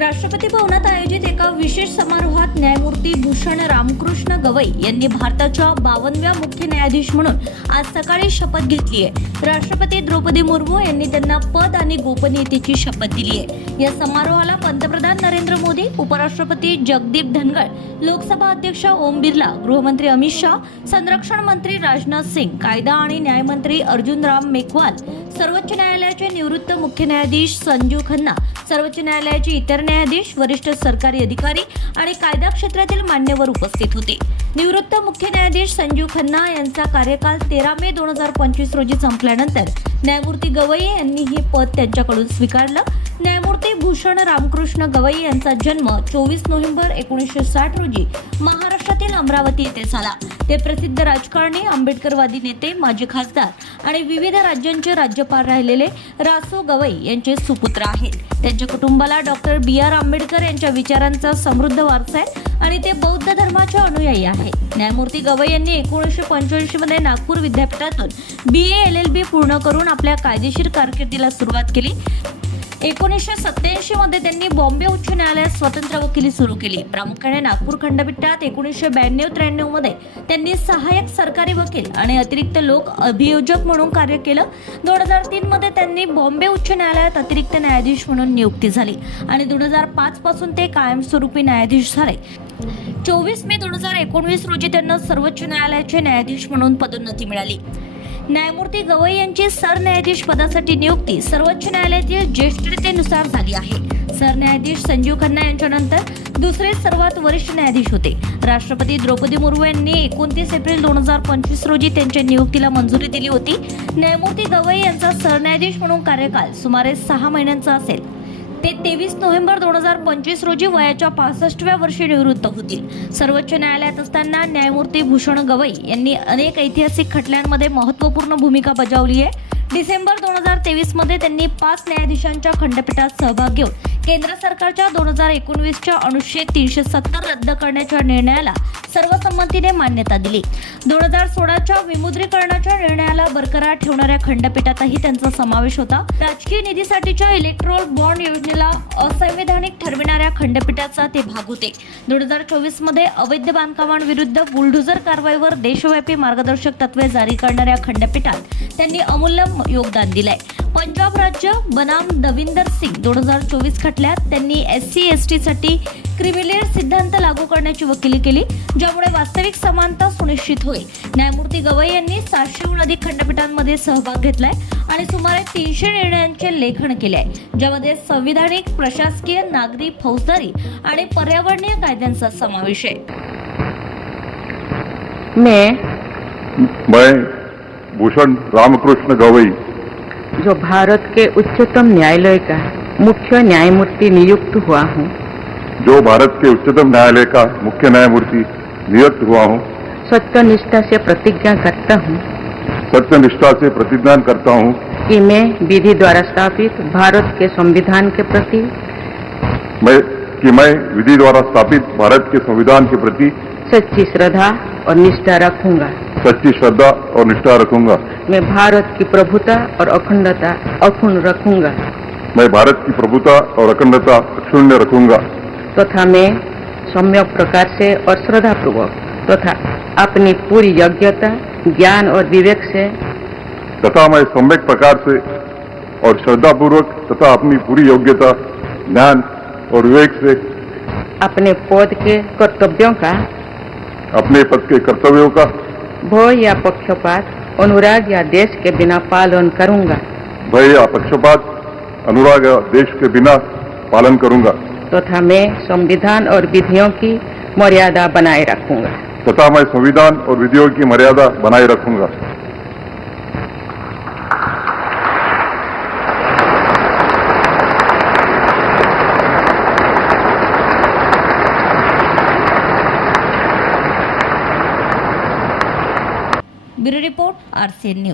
राष्ट्रपती भवनात आयोजित एका विशेष समारोहात न्यायमूर्ती भूषण रामकृष्ण गवई यांनी भारताच्या बावनव्या मुख्य न्यायाधीश म्हणून आज सकाळी शपथ घेतली आहे. राष्ट्रपती द्रौपदी मुर्मू यांनी त्यांना पद आणि गोपनीयतेची शपथ दिली आहे. या समारोहाला पंतप्रधान नरेंद्र मोदी उपराष्ट्रपती जगदीप धनगड लोकसभा अध्यक्ष ओम बिर्ला गृहमंत्री अमित शाह संरक्षण मंत्री राजनाथ सिंग कायदा आणि न्यायमंत्री अर्जुन राम मेघवाल सर्वोच्च न्यायालयाचे निवृत्त मुख्य न्यायाधीश संजू खन्ना सर्वोच्च न्यायालयाचे इतर न्यायाधीश वरिष्ठ सरकारी अधिकारी आणि कायदा क्षेत्रातील मान्यवर उपस्थित होते. निवृत्त मुख्य न्यायाधीश संजीव खन्ना यांचा कार्यकाल तेरा मे दोन हजार पंचवीस रोजी संपल्यानंतर न्यायमूर्ती गवई यांनी हे पद त्यांच्याकडून स्वीकारलं. न्यायमूर्ती भूषण रामकृष्ण गवई यांचा जन्म चोवीस नोव्हेंबर एकोणीसशे साठ रोजी महाराष्ट्रातील अमरावती येथे झाला. ते प्रसिद्ध राजकारणी आंबेडकरवादी नेते माजी खासदार आणि विविध राज्यांचे राज्यपाल राहिलेले रासो गवई यांचे सुपुत्र आहेत. त्यांच्या कुटुंबाला डॉक्टर बी आर आंबेडकर यांच्या विचारांचा समृद्ध वारसा आहे आणि ते बौद्ध धर्माचे अनुयायी आहेत. न्यायमूर्ती गवई यांनी एकोणीसशे पंच्याऐंशी मध्ये नागपूर विद्यापीठातून बी ए एल एल बी पूर्ण करून आपल्या कायदेशीर कारकिर्दीला सुरुवात केली. एकोणीसशे सत्याऐंशी मध्ये त्यांनी बॉम्बे उच्च न्यायालयात स्वतंत्र वकिली सुरू केली. प्रामुख्याने नागपूर खंडपीठात एकोणीसशे ब्याण्णव त्र्याण्णवमध्ये त्यांनी सहाय्यक सरकारी वकील आणि अतिरिक्त लोक अभियोजक म्हणून कार्य केलं. दोन हजार तीन मध्ये त्यांनी बॉम्बे उच्च न्यायालयात अतिरिक्त न्यायाधीश म्हणून नियुक्ती झाली आणि दोन हजार पाच पासून ते कायमस्वरूपी न्यायाधीश झाले. चोवीस मे दोन हजार एकोणवीस रोजी त्यांना सर्वोच्च न्यायालयाचे न्यायाधीश म्हणून पदोन्नती मिळाली. न्यायमूर्ती गवई यांची सरन्यायाधीश पदासाठी नियुक्ती सर्वोच्च न्यायालयातील ज्येष्ठतेनुसार झाली आहे. सरन्यायाधीश संजीव खन्ना यांच्यानंतर दुसरे सर्वात वरिष्ठ न्यायाधीश होते. राष्ट्रपती द्रौपदी मुर्मू यांनी एकोणतीस एप्रिल दोन हजार पंचवीस रोजी त्यांच्या नियुक्तीला मंजुरी दिली होती. न्यायमूर्ती गवई यांचा सरन्यायाधीश म्हणून कार्यकाल सुमारे सहा महिन्यांचा असेल. ते तेवीस नोव्हेंबर दोन हजार पंचवीस रोजी वयाच्या पासष्टव्या वर्षी निवृत्त होतील. सर्वोच्च न्यायालयात असताना न्यायमूर्ती भूषण गवई यांनी अनेक ऐतिहासिक खटल्यांमध्ये महत्त्वपूर्ण भूमिका बजावली आहे. डिसेंबर दोन हजार तेवीसमध्ये त्यांनी पाच न्यायाधीशांच्या खंडपीठात सहभाग घेऊन केंद्र सरकारच्या दोन हजार एकोणवीसच्या अनुच्छेद तीनशे सत्तर रद्द करण्याच्या निर्णयाला सर्वसंमतीने मान्यता दिली. दोन हजार सोळाच्या विमुद्रीकरणाच्या निर्णयाला बरकरार ठेवणाऱ्या खंडपीठातही त्यांचा समावेश होता. राजकीय निधीसाठीच्या इलेक्ट्रोल बॉन्ड योजनेला असंवैधानिक ठरविणाऱ्या खंडपीठाचा ते भाग होते. दोन हजार चोवीसमध्ये अवैध बांधकामांविरुद्ध बुलडोझर कारवाईवर देशव्यापी मार्गदर्शक तत्वे जारी करणाऱ्या खंडपीठात त्यांनी अमूल्य योगदान दिलंय. पंजाब राज्य बनाम दविंदर सिंग. दोन हजार चोवीस खटल्यात त्यांनी एस सी एस टी साठी क्रिमिलेअर सिद्धांत लागू करण्याची वकिली केली ज्यामुळे वास्तविक समानता सुनिश्चित होईल. न्यायमूर्ती गवई यांनी सातशेहून अधिक खंडपीठांमध्ये सहभाग घेतलाय आणि सुमारे तीनशे निर्णयांचे लेखन केले आहे ज्यामध्ये संविधानिक प्रशासकीय नागरी फौजदारी आणि पर्यावरणीय कायद्यांचा समावेश आहे. मैं मैं भूषण रामकृष्ण गवई जो भारत के उच्चतम न्यायालय का मुख्य न्यायमूर्ति नियुक्त हुआ हूँ। जो भारत के उच्चतम न्यायालय का मुख्य न्यायमूर्ति नियुक्त हुआ हूँ। सत्य निष्ठा से प्रतिज्ञा करता हूँ सत्य निष्ठा से प्रतिज्ञान करता हूँ। कि मैं विधि द्वारा स्थापित भारत के संविधान के प्रति मैं कि मैं विधि द्वारा स्थापित भारत के संविधान के प्रति सच्ची श्रद्धा और निष्ठा रखूँगा। सच्ची श्रद्धा और निष्ठा रखूँगा। मैं भारत की प्रभुता और अखंडता अक्षुण्ण रखूँगा। मैं भारत की प्रभुता और अखंडता अक्षुण्य रखूँगा। तथा तो मैं सम्यक प्रकार से और श्रद्धा पूर्वक तथा तो अपनी पूरी योग्यता ज्ञान और विवेक से तथा मैं सम्यक प्रकार से और श्रद्धा पूर्वक तथा अपनी पूरी योग्यता ज्ञान और विवेक से अपने पद के कर्तव्यों का अपने पद के कर्तव्यों का भय या पक्षपात अनुराग या देश के बिना पालन करूँगा। भय या पक्षपात अनुराग या देश के बिना पालन करूँगा। तथा मैं संविधान और विधियों की मर्यादा बनाए रखूँगा। तथा मैं संविधान और विधियों की मर्यादा बनाए रखूँगा। Bureau report RCN news.